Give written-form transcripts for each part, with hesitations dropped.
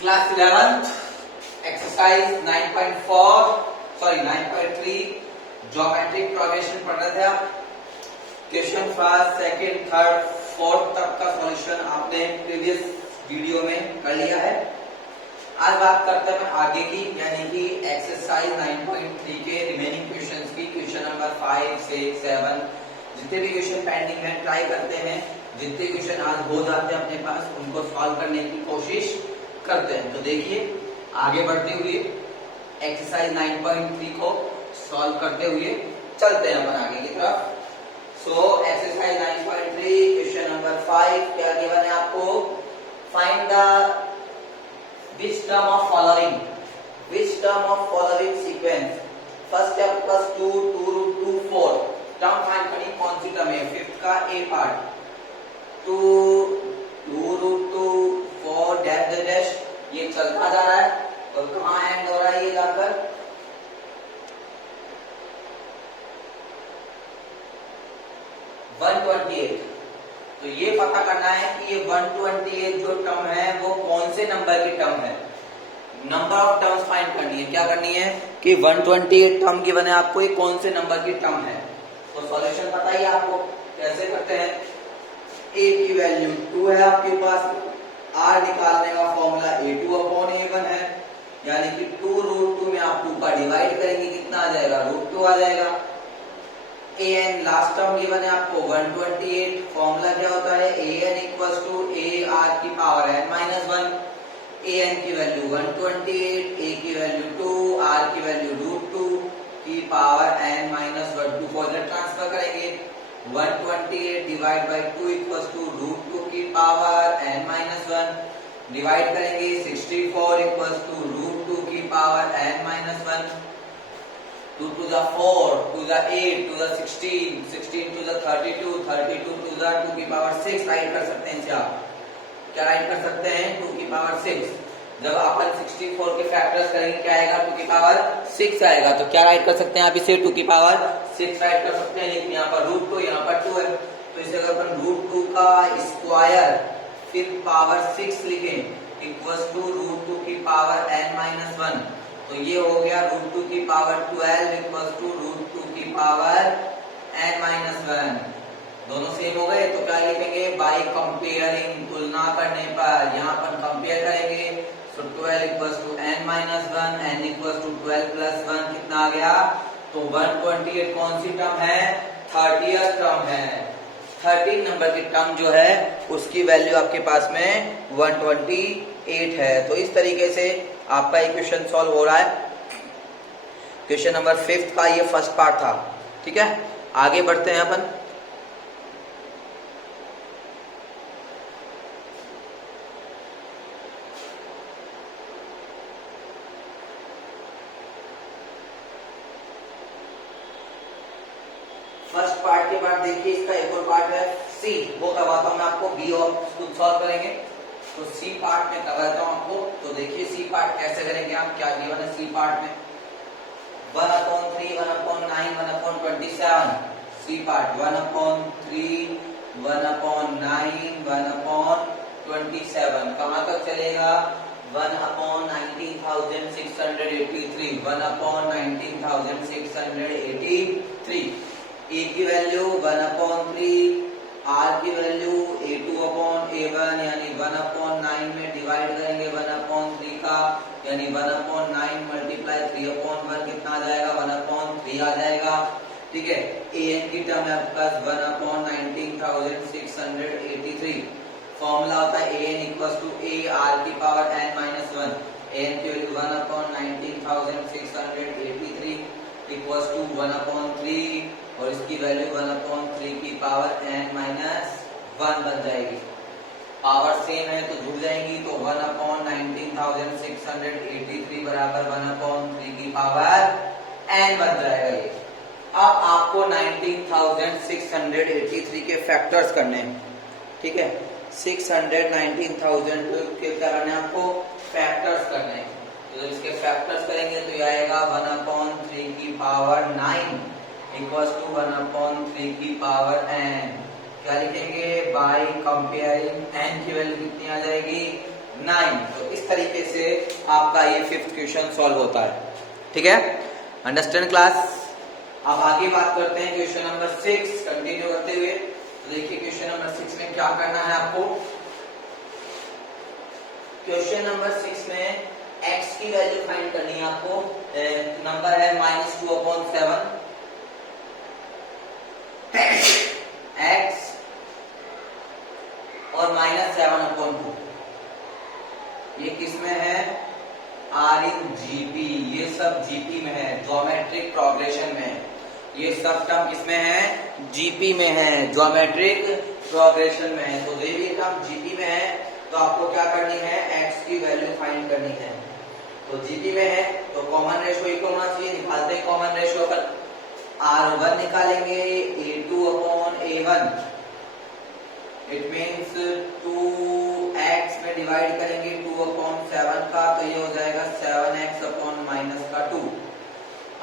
Class 11 exercise 9.3 geometric progression पढ़ रहे थे आप। Question first, second, third, fourth तक का सॉल्यूशन आपने प्रीवियस वीडियो में कर लिया है। आज बात करते हैं आगे की, यानी कि एक्सरसाइज 9.3 के रिमेनिंग क्वेश्चंस की। क्वेश्चन नंबर 5, 6, 7 जितने भी क्वेश्चन पेंडिंग है ट्राई करते हैं, जितने क्वेश्चन आज हो जाते हैं अपने पास उनको सॉल्व करने की कोशिश करते हैं। तो देखिए आगे बढ़ते हुए एक्सरसाइज 9.3 को सॉल्व करते हुए चलते हैं अपन आगे की तरफ। सो एक्सरसाइज 9.3 क्वेश्चन नंबर 5 क्या गिवन है आपको? Find the which term of following sequence। First है आपके पास 2, 2 root 2, 4 टर्म फाइंड करनी, कौन सी टर्म है? फिफ्थ का ए पार्ट 2, 2 root 2, 4 डैश डैश, ये चलता जा रहा है और कहाँ एंड हो रहा है ये जाकर? तो ये पता करना है कि ये 128 जो टर्म है वो कौन से नंबर की टर्म है। नंबर ऑफ टर्म्स फाइंड करनी है। क्या करनी है कि 128 टर्म की बने आपको ये कौन से नंबर की टर्म है। तो सॉल्यूशन बताइए आपको कैसे करते हैं। a की वैल्यू 2 है आपके पास, r निकालने का फॉर्मूला a2/a1 है, यानी कि 2 root 2 में आप 2 का डिवाइड करेंगे, कितना आ जाएगा? √2 आ जाएगा। an लास्ट टर्म गिवन है आपको 128, फॉर्मूला क्या होता है? an इक्वल्स टू ar की पावर n माइनस 1। an की वैल्यू 128, a की वैल्यू 2, r की वैल्यू √2 की power n minus 1। 2 further transfer करेंगे, 128 डिवाइड बाई 2 इक्वल्स टू √2 की पावर n माइनस 1 डिवाइड करेंगे 64 इक्वल्स टू √2 की power n minus 1। 2 to the 4, 2 to the 8, 2 to the 16, 16 to the 32, 32 to the 2 की power 6 right कर सकते हैं। इसे आप क्या राइट कर सकते हैं? 2 की पावर 6। जब अपन 64 के फैक्टर्स करेंगे क्या आएगा? 2 की पावर 6 आएगा। तो क्या राइट कर सकते हैं आप इसे? 2 की पावर 6 राइट कर सकते हैं। लेकिन यहाँ पर √2, यहाँ पर 2 है, तो इसे अगर अपन √2 का स्क्वायर फिर पावर 6 लिखें इक्वल्स टू √2 की पावर n माइनस 1, तो ये हो गया √2 की पावर 12 इक्वल्स टू √2 की पावर n माइनस 1। दोनों सेम हो गए तो क्या लिखेंगे? बाय कंपेयरिंग, तुलना करने पर यहाँ पर कंपेयर करेंगे। So 12 equals to n minus 1, n equals to 12 plus 1 कितना आ गया? तो 128 कौन सी टर्म है? 30th टर्म है। 13 नंबर की टर्म जो है उसकी वैल्यू आपके पास में 128 है। तो इस तरीके से आपका ये क्वेश्चन सॉल्व हो रहा है। क्वेश्चन नंबर 5 का ये फर्स्ट पार्ट था। ठीक है, आगे बढ़ते हैं अपन। फर्स्ट पार्ट के बाद देखिए इसका एक और पार्ट है सी, वो करवाता हूं मैं आपको। बी और खुद सॉल्व करेंगे, तो सी पार्ट में करवाता हूं आपको। तो देखिए सी पार्ट कैसे करेंगे आप। क्या गिवन है सी पार्ट में? 1/3, 1/9, 1/27। सी पार्ट 1/3, 1/9, 1/27 कहां तक चलेगा? 1/19,683, 1/19,683। ए की वैल्यू 1/3, आर की वैल्यू a2/a1, यानी 1/9 में डिवाइड करेंगे 1/3 का, यानी 1/9 मल्टीप्लाई 3/1 कितना आ जाएगा? 1/3 आ जाएगा। ठीक है, an की टर्म है आपके पास 1/19,683। फॉर्मूला होता है an equals to a r की पावर n माइनस 1। an की वैल्यू 1/19,683 इक्वल्स टू 1/3 और इसकी वैल्यू 1/3 की पावर n माइनस 1 बन जाएगी। पावर सेम है तो जुड़ जाएंगी, तो 1/19,683 बराबर 1/3 की पावर n बन जाएगा ये। अब आपको 19,683 के फैक्टर्स करने हैं। ठीक है, 619,000 के क्या करने हैं आपको? फैक्टर्स करने हैं। तो जब इसके फैक्टर्स करेंगे तो ये आएगा 1/3 की पावर 9 इक्वल्स टू 1/3 की पावर n। क्या लिखेंगे? बाय कंपेयरिंग n की वैल्यू कितनी आ जाएगी? 9। तो इस तरीके से आपका ये 5th क्वेश्चन सॉल्व होता है। ठीक है, अंडरस्टैंड क्लास। अब आगे बात करते हैं क्वेश्चन नंबर 6 कंटिन्यू करते हुए। तो देखिए क्वेश्चन नंबर 6 में क्या करना है आपको। क्वेश्चन नंबर 6 में x की वैल्यू फाइंड करनी है आपको। नंबर है -2/7 x और -7/2। ये किस में है? Are in GP. ये सब जीपी में है, ज्योमेट्रिक प्रोग्रेशन में। ये सब टर्म किसमें है? जीपी में है, ज्योमेट्रिक प्रोग्रेशन में है। तो ये टर्म जीपी में है, तो आपको क्या करनी है? x की वैल्यू फाइंड करनी है। तो जीपी में है तो कॉमन रेशियो इक्वल होना चाहिए। निकालते हैं कॉमन रेशियो पर। R1 निकालेंगे A2/A1। इट मीन्स 2x में डिवाइड करेंगे 2/7 का, तो ये हो जाएगा 7x/-2।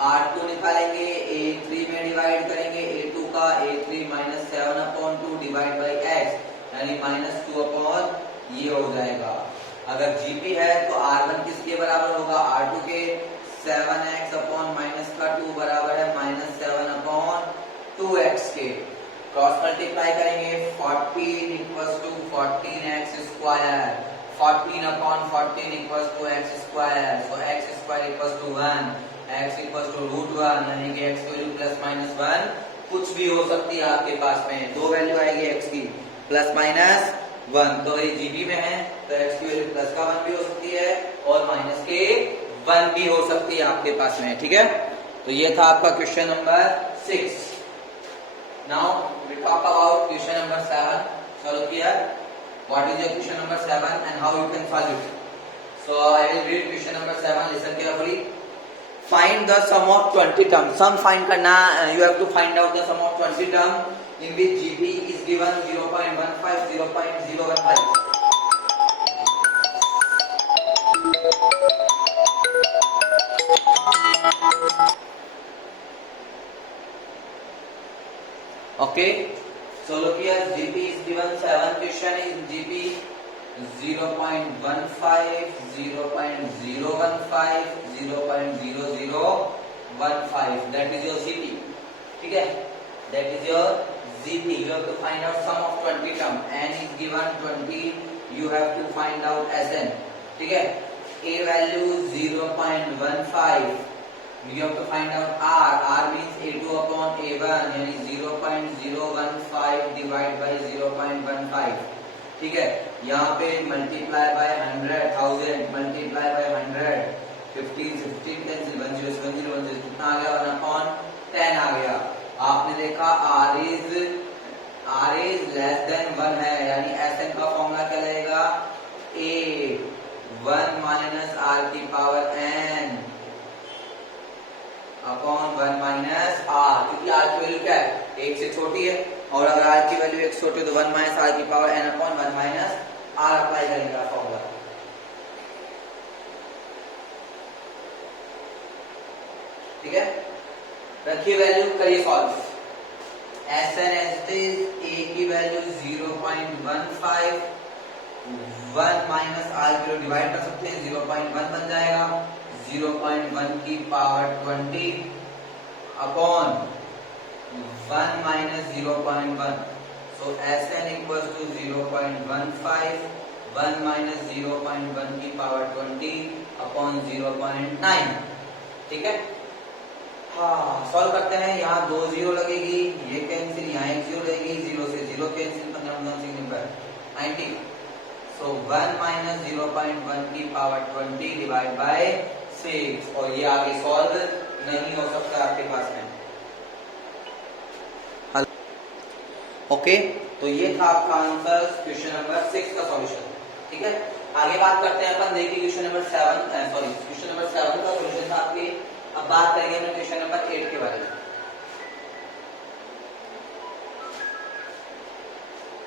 R2 निकालेंगे A3 में डिवाइड करेंगे A2 का, A3 -7/2 डिवाइड बाई x, यानी -2 ये हो जाएगा। अगर जीपी है तो R1 किसके बराबर होगा? R2 के। 7x/-2 बराबर है -7/2x के। क्रॉस मल्टीप्लाई करेंगे 14 = 14x square. 14/14 = x square. So x square = 1, x √1, यानी कि x की वैल्यू ±1 कुछ भी हो सकती है आपके पास में। दो वैल्यू आएगी x की, +-1। तो ये जीबी में है तो x की वैल्यू +1 भी हो सकती है और -1 भी हो सकती है आपके पास में। ठीक है, तो ये था आपका question number 6। Now we talk about question number 7। Solve किया। What is your question number 7 and how you can solve it? So I will read question number 7, listen carefully. Find the sum of 20 term. Sum find करना, you have to find out the sum of 20 term in which GB is given 0.15, 0.015. Okay, so look here, GB is given 7 question is GB 0.15, 0.015, 0.0015. That is your GP. ठीक है, that is your GP. You have to find out sum of 20 term. N is given 20. You have to find out Sn. ठीक है, A value 0.15. You have to find out R. R means A2/A1, यानी 0.015 divide by 0.15. ठीक है, यहाँ पे multiply by 100, 1000 multiply by 100, 15 15 cancel, 10 10 10 कितना आ गया? 1/10 आ गया। आपने देखा R is लेस देन 1 है, यानी Sn का फॉर्मूला क्या रहेगा? A1 माइनस R की power n upon 1 minus R, क्योंकि R की वैल्यू क्या है? 1 से छोटी है, और अगर R की वैल्यू 1 से छोटी है तो 1 माइनस R की power n upon 1 minus R apply करेंगे फॉर्मूला। ठीक है, रखिए वैल्यू, करिए सॉल्व। Sn A की वैल्यू 0.15, 1 माइनस R की डिवाइड कर सकते हैं, 0.1 बन जाएगा। 0.1 की power 20 upon 1 minus 0.1। So Sn equals to 0.15, 1 minus 0.1 की पावर 20 अपॉन 0.9। ठीक है, हाँ सॉल्व करते हैं। यहाँ 2 0 लगेगी, ये कैंसिल, यहाँ 1 0 लगेगी, 0 से 0 कैंसिल, 90। सो 1 माइनस 0.1 की पावर 20 डिवाइड बाय 6, और ये आगे सॉल्व नहीं हो सकता आपके पास में। ओके, तो ये था आपका आंसर क्वेश्चन नंबर 6 का सॉल्यूशन। ठीक है, आगे बात करते हैं अपन। देखिए क्वेश्चन नंबर 7 क्वेश्चन नंबर 7 का सॉल्यूशन था आपके। अब बात करेंगे हम क्वेश्चन नंबर 8 के बारे में।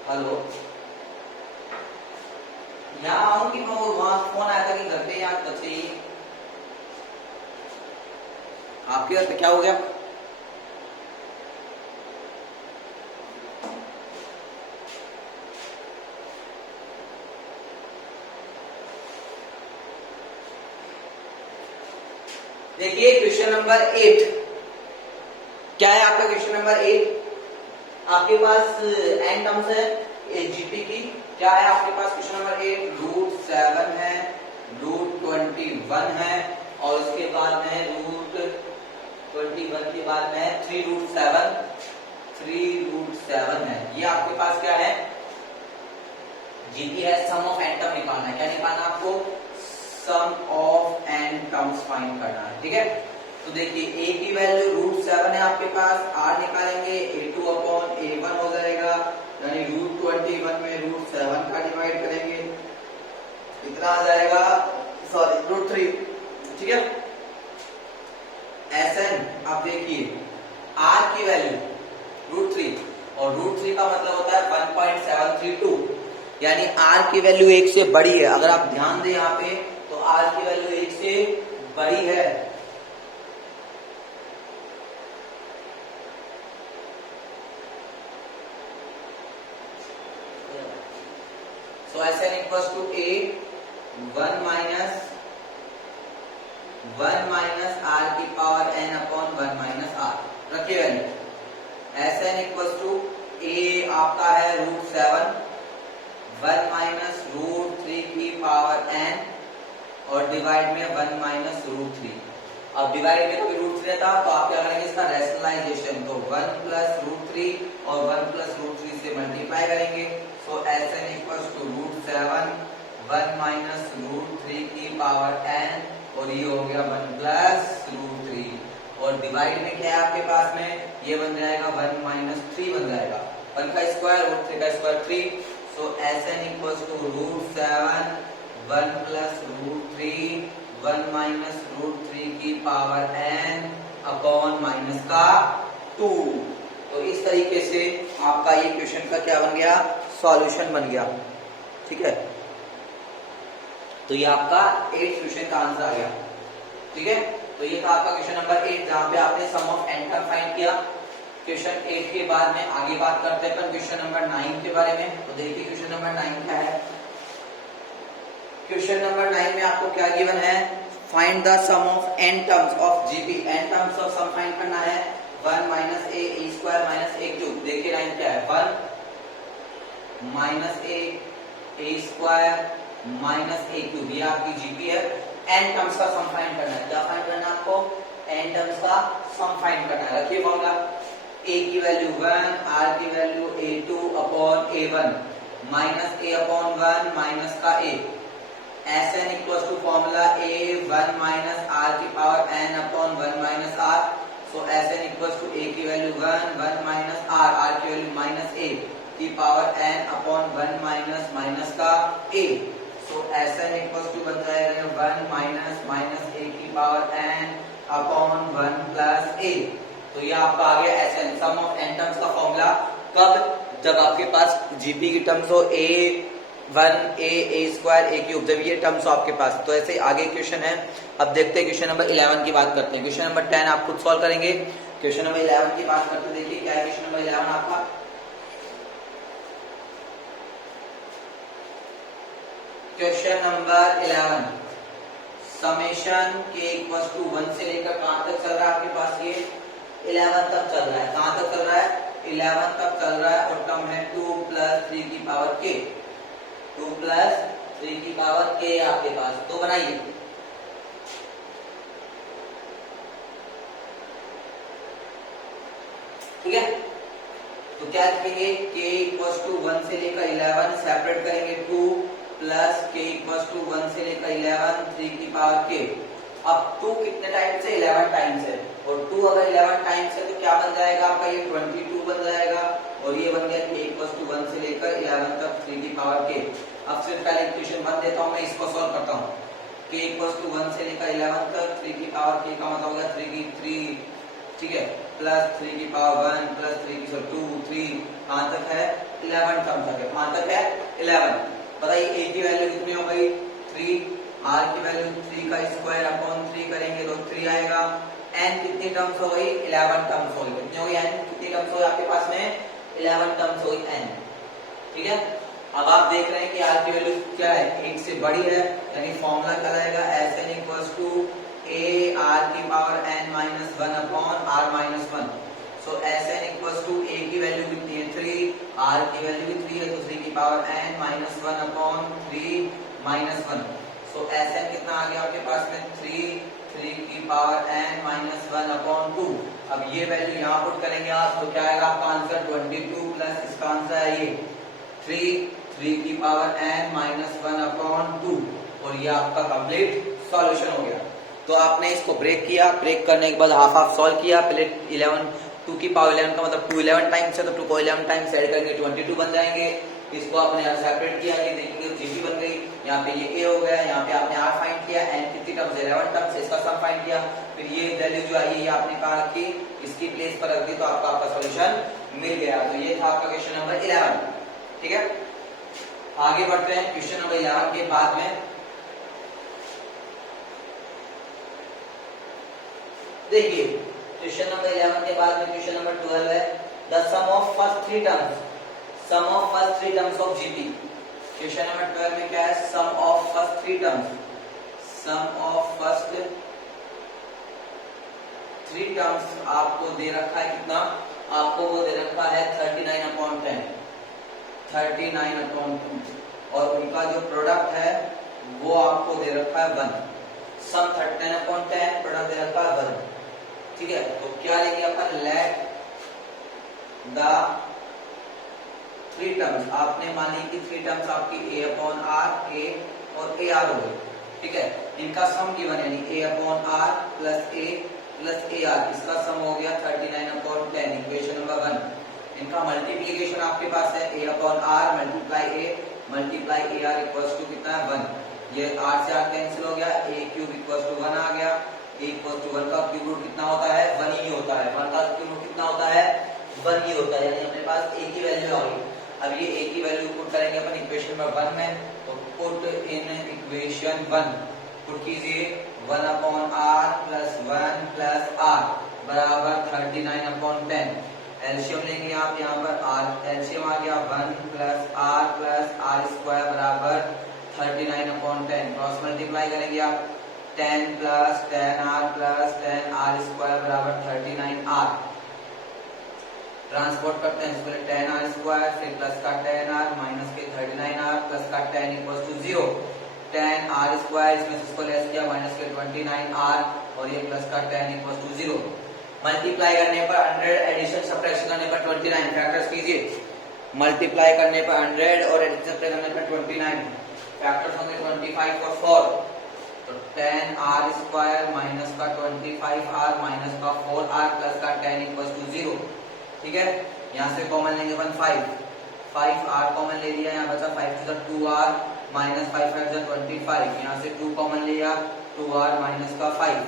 हेलो, यहाँ आऊं कि मैं वहां फोन आया था कि घर पे याद करते ही आपके घर पे क्या हो गया? देखिए क्वेश्चन नंबर 8 क्या है आपका? क्वेश्चन नंबर 8 आपके पास एन टर्म्स है जीपी की। क्या है आपके पास? क्वेश्चन नंबर 8 रूट 7 है, रूट 21 है और उसके बाद में रूट 21 के बाद में 3 रूट 7 है। ये आपके पास क्या है? जीपी है। सम ऑफ एन टर्म निकालना है। क्या निकालना है आपको? सम ऑफ एन टर्म्स फाइंड करना है। ठीक है, तो देखिए ए की वैल्यू रूट 7 है आपके पास, आर निकालेंगे a2 अपॉन a1 हो जाएगा, यानी रूट 21 में रूट 7 का डिवाइड करेंगे, इतना आ जाएगा, सॉरी रूट 3। ठीक है, Sn आप देखिए r की वैल्यू रूट 3 और रूट 3 का मतलब होता है 1.732, यानी r की वैल्यू 1 से बड़ी है। अगर आप ध्यान दें यहाँ पे तो r की वैल्यू 1 से बड़ी है। So Sn equals to a 1 minus r की power n upon 1 minus r। रखिए value Sn equals to a आपका है रूट 7 1 माइनस रूट 3 की पावर n और डिवाइड में 1 माइनस रूट 3। अब डिवाइड में कभी रूट 3 था तो आप क्या करेंगे इसका रैशनलाइजेशन, तो 1 प्लस रूट 3 और 1 प्लस रूट 3 से मल्टीप्लाई करेंगे। So Sn equals to root 7 1 minus root 3 की पावर n और ये हो गया 1 प्लस रूट 3 और डिवाइड में क्या है आपके पास में? ये बन जाएगा 1 माइनस 3 बन जाएगा, 1 का स्क्वायर रूट 3 का square 3। So Sn equals to root 7 1 plus root 3 1 minus root 3 की पावर n अपॉन माइनस का 2। तो इस तरीके से आपका ये क्वेश्चन का क्या बन गया? सॉल्यूशन बन गया। ठीक है, तो ये आपका 8 क्वेश्चन का आंसर आ गया। ठीक है, तो ये था आपका क्वेश्चन नंबर 8 जहां पे आपने सम ऑफ n टर्म फाइंड किया। क्वेश्चन 8 के बाद में आगे बात करते हैं अपन क्वेश्चन नंबर 9 के बारे में। तो देखिए क्वेश्चन नंबर 9 क्या है? क्वेश्चन नंबर 9 में आपको क्या गिवन है? Find the sum of n terms of GP. n terms of sum find करना है 1 minus a square minus a cube. देखिए लाइन क्या है? 1 minus a square minus a cube, ये आपकी जीपी है। n टर्म्स का सम फाइंड करना है। क्या फाइंड करना है आपको? n टर्म्स का सम फाइंड करना है। रखिए फॉर्मूला, a की वैल्यू 1, r की value a2 upon a1 minus a upon 1 minus का a। Sn equals to formula a 1 minus r की power n upon 1 minus r। So Sn equals to a की value 1 minus r की value minus a की power n upon 1 minus minus का a। So Sn equals to बन जाएगा 1 minus minus a की power n upon 1 plus a। तो ये आपका आ गया Sn, sum of n terms का फॉर्मूला। कब? जब आपके पास जीपी की टर्म्स हो a1 a square a cube, जब ये टर्म्स हो आपके पास। तो ऐसे आगे क्वेश्चन है। अब देखते हैं क्वेश्चन नंबर 11 की बात करते हैं। क्वेश्चन नंबर 10 आप खुद सॉल्व करेंगे। क्वेश्चन नंबर 11 की बात करते हैं। देखिए क्या है क्वेश्चन नंबर 11 आपका? Question number 11 summation k equals to 1 से लेकर कहां तक चल रहा है आपके पास? ये 11 तक चल रहा है। कहां तक चल रहा है? 11 तक चल रहा है और टर्म है 2 प्लस 3 की पावर k। 2 प्लस 3 की पावर k आपके पास। तो बनाइए, ठीक है। तो क्या लिखेंगे? k इक्वल्स टू 1 से लेकर 11 सेपरेट करेंगे 2 प्लस k इक्वल्स टू 1 से लेकर 11 3 की पावर k। अब 2 कितने टाइम्स है? 11 टाइम्स है और 2 अगर 11 टाइम्स है तो क्या बन जाएगा आपका? ये 22 बन जाएगा और ये बन गया k इक्वल्स टू 1 से लेकर 11 तक 3 की पावर k। अब सिर्फ पहले इक्वेशन बन देता हूं, मैं इसको सॉल्व करता हूं। k इक्वल्स टू 1 से लेकर 11 तक 3 की पावर k का मतलब होगा 3 की 3, ठीक है, प्लस 3 की पावर 1 प्लस 3 की 2 3 कहां तक है? 11 टर्म तक है। कहां तक है? 11। बताइए a की वैल्यू कितनी हो गई? 3, r की वैल्यू 3 का स्क्वायर अपॉन 3 करेंगे तो 3 आएगा। n कितनी टर्म्स हो गई? 11 टर्म्स हो गई। कितनी हो गई? n कितनी टर्म्स हो गई आपके पास में? 11 टर्म्स हो गई n। ठीक है, अब आप देख रहे हैं कि r की वैल्यू क्या है? 1 से बड़ी है, यानी फॉर्मूला क्या रहेगा? Sn equals to a r की power n minus one upon r minus one. So s n equals to a की वैल्यू कितनी है 3, आर की वैल्यू भी 3 है तो 3 की power n minus one upon 3 minus one. So s n कितना आ गया आपके पास में 3 की power n minus one upon 2। अब ये वैल्यू यहाँ पुट करेंगे आप तो क्या आएगा आपका आंसर 22 प्लस इसका आंसर है ये 3 की power n minus one upon 2 और ये आपका कंप्लीट सॉल्यूशन हो गया। तो आपने इसको ब्रेक किया, ब्रेक करने के बाद हाफ हाफ सॉल्व किया। पहले 11 2 की पावर 11 का मतलब 2 11 टाइम्स है तो 2 को 11 टाइम्स ऐड करके 22 बन जाएंगे। इसको आपने सेपरेट किया, ये देखेंगे जीपी बन गई। यहाँ पे ये ए हो गया, यहाँ पे आपने आर फाइंड किया, एन कितनी टर्म्स 11 टर्म्स, इसका सम फाइंड किया। फिर ये वैल्यू जो आई है ये आपने कहा रखी, इसकी प्लेस पर रख दी तो आपका सॉल्यूशन मिल गया। तो ये था आपका क्वेश्चन नंबर 11। ठीक है, आगे बढ़ते हैं क्वेश्चन नंबर 11 के बाद में। देखिए क्वेश्चन नंबर 11 के बाद में क्वेश्चन नंबर 12 है the sum of first three terms of GP. Question number 12 में क्या है, sum of first three terms आपको दे रखा है कितना, आपको वो दे रखा है 39/2 और उनका जो प्रोडक्ट है वो आपको दे रखा है 1। सम 39/10, प्रोडक्ट दे रखा है 1। ठीक है, तो क्या लेंगे अपन, लेट द थ्री टर्म्स, आपने मानी कि थ्री टर्म्स आपकी a अपॉन आर, ए और ए आर हो गई। ठीक है, इनका सम गिवन यानी a upon r plus a r, इसका सम हो गया 39/10, इक्वेशन नंबर 1। इनका मल्टीप्लीकेशन आपके पास है a upon r multiply a r equals to कितना है 1। ये आर से आर कैंसिल हो गया, a क्यूब इक्वल्स टू 1 आ गया। a इक्वल्स टू 1 का क्यूब रूट कितना होता है 1 ही होता है, 1 का क्यूब रूट कितना होता है 1 ही होता है, यानी अपने पास a की वैल्यू आ गई। अब ये a की वैल्यू पुट करेंगे अपन इक्वेशन नंबर 1 में, तो पुट इन इक्वेशन 1 पुट कीजिए 1 upon r plus 1 plus r बराबर 39/10। एलसीएम लेंगे आप, यहाँ पर आर एलसीएम आ गया 1 प्लस आर स्क्वायर बराबर 39/10। क्रॉस मल्टीप्लाई करेंगे आप 10 प्लस 10 आर स्क्वायर बराबर 39 आर। ट्रांसपोर्ट करते हैं, पहले 10 आर स्क्वायर फिर प्लस का 10 आर माइनस के 39 आर प्लस का 10 इक्वल्स टू 0। 10 आर स्क्वायर इसमें इसको लेस किया माइनस के 29 आर और ये प्लस का 10 इक्वल्स टू 0। मल्टीप्लाई करने पर 100, एडिशन सब्ट्रैक्शन करने पर 29, फैक्टर्स कीजिए। मल्टीप्लाई करने पर 100 और एडिशन सब्ट्रैक्शन करने पर 29, फैक्टर्स होंगे 25 और 4। तो 10 आर स्क्वायर माइनस का 25 आर माइनस का 4 आर प्लस का 10 इक्वल्स टू 0। ठीक है, यहाँ से कॉमन लेंगे अपन 5 आर कॉमन ले लिया, यहाँ बचा 5 to the 2 r minus 5 5 to the 25, यहाँ से 2 कॉमन लिया 2 आर माइनस का 5,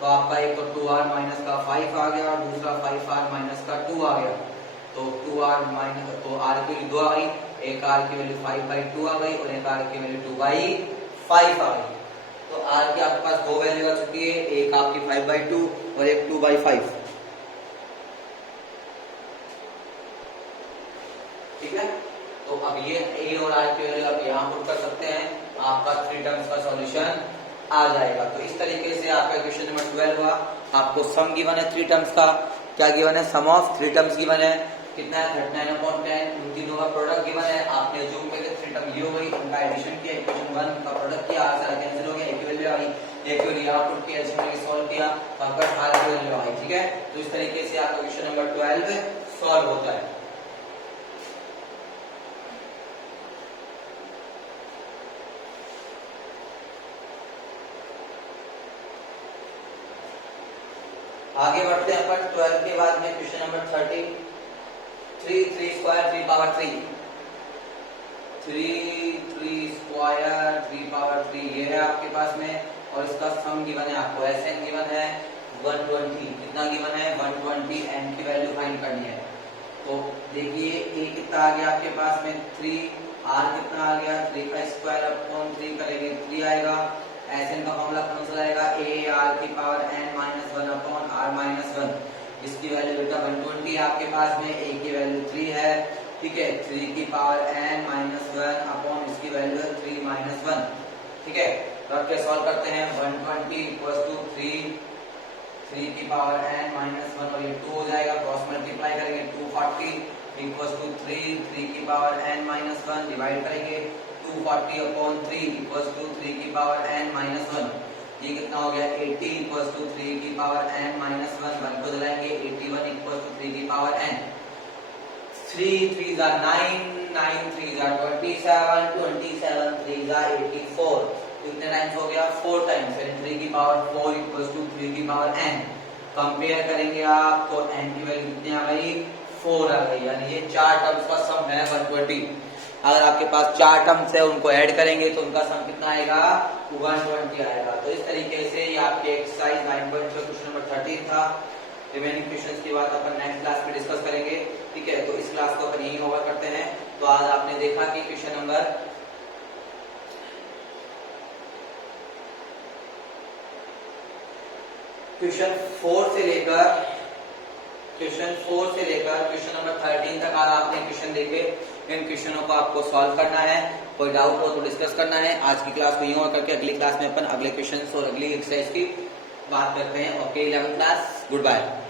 तो आपका एक तो 2 आर माइनस का 5 आ गया और दूसरा 5 आर माइनस का 2 आ गया। तो 2 आर माइनस, तो आर की वैल्यू 2 आ गई, एक आर की वैल्यू 5/2 आ गई और एक आर की वैल्यू 2/5 आ गई। तो आर की आपके पास दो वैल्यू आ चुकी है, एक आपकी 5/2 और एक 2/5। ठीक है, तो अब ये ए और आर की वैल्यू आप यहाँ पुट कर सकते हैं, आपका थ्री टर्म्स का सॉल्यूशन आ जाएगा। तो इस तरीके से आपका क्वेश्चन नंबर 12 हुआ। आपको सम गिवन है थ्री टर्म्स का, क्या गिवन है, sum of three terms given है, कितना है 39/10, उन तीनों का प्रोडक्ट गिवन है। आपने जूम करके थ्री टर्म ये हो गई, उनका एडिशन किया, इक्वेशन 1 का प्रोडक्ट किया, आर से कैंसिल हो गया, एक वैल्यू आई, एक वैल्यू यहाँ पुट किया, इसमें सॉल्व किया, तो आपका आर की वैल्यू आई। ठीक है, तो इस तरीके से आपका क्वेश्चन नंबर 12 सॉल्व होता है। आगे बढ़ते हैं अपन 12 के बाद में question number 13, 3 square 3 power 3 square 3 power 3 ये है आपके पास में, और इसका सम गिवन है आपको, एन गिवन है 120, कितना गिवन है 120, एन की वैल्यू फाइंड करनी है। तो देखिए ए कितना आ गया आपके पास में 3, आर कितना आ गया 3 का स्क्वायर अपॉन 3 करेंगे 3 आएगा। एन का फॉर्मूला कौन सा आएगा, ए आर की power n minus 1 upon r minus 1। इसकी वैल्यू बेटा 120 आपके पास में, ए की वैल्यू 3 है। ठीक है, 3 की पावर एन माइनस 1 अपॉन इसकी वैल्यू है 3 माइनस 1। ठीक है, रख के सॉल्व करते हैं। 120 इक्वल टू 3 की पावर n माइनस 1 और ये 2 हो जाएगा, क्रॉस मल्टीप्लाई करेंगे। 240 इक्वल टू 3 की पावर n माइनस 1 डिवाइड करेंगे 240 अपॉन 3 इक्वल टू 3 की पावर n माइनस 1, ये कितना हो गया 80 इक्वल टू 3 की पावर n माइनस 1 को जलाएंगे 81 इक्वल टू 3 की पावर n। 3 3 जा 9, 9 3 जा 27, 27 3 जा 84, कितने टाइम्स हो गया 4 टाइम्स, यानी 3 की पावर 4 इक्वल टू 3 की पावर n। कंपेयर करेंगे आप तो n की वैल्यू कितनी आ गई 4 आ गई, यानी ये 4 टर्म्स का सम है 120। अगर आपके पास 4 टर्म्स है उनको ऐड करेंगे तो उनका सम कितना आएगा 120 आएगा। तो इस तरीके से ये आपके एक्सरसाइज 9.6 क्वेश्चन नंबर 13 था। रिमेनिंग क्वेश्चंस की बात अपन नेक्स्ट क्लास में डिस्कस करेंगे, ठीक है। तो इस क्लास को अपन यही ओवर करते हैं। तो आज आपने देखा कि क्वेश्चन नंबर क्वेश्चन 4 से लेकर क्वेश्चन नंबर 13 तक आज आपने क्वेश्चन देखे। इन क्वेश्चनों को आपको सॉल्व करना है, कोई डाउट हो तो डिस्कस करना है। आज की क्लास को यूं करके अगली क्लास में अपन अगले क्वेश्चंस और अगली एक्सरसाइज की बात करते हैं। Okay 11th class, good bye.